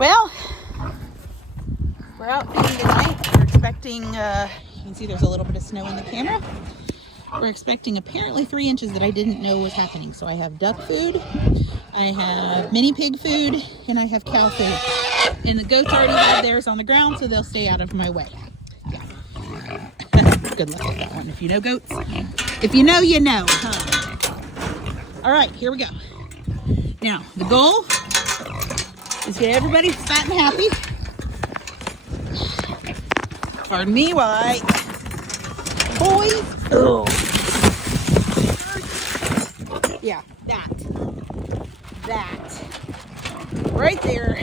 Well, we're out feeding tonight. We're expecting, you can see there's a little bit of snow in the camera. We're expecting apparently 3 inches that I didn't know was happening. So I have duck food, I have mini pig food, and I have cow food. And the goats already have theirs on the ground, so they'll stay out of my way. Yeah. Good luck with that one. If you know goats, if you know, you know. Huh? All right, here we go. Now, the goal is to get everybody fat and happy. Pardon me while I oh. Yeah, that right there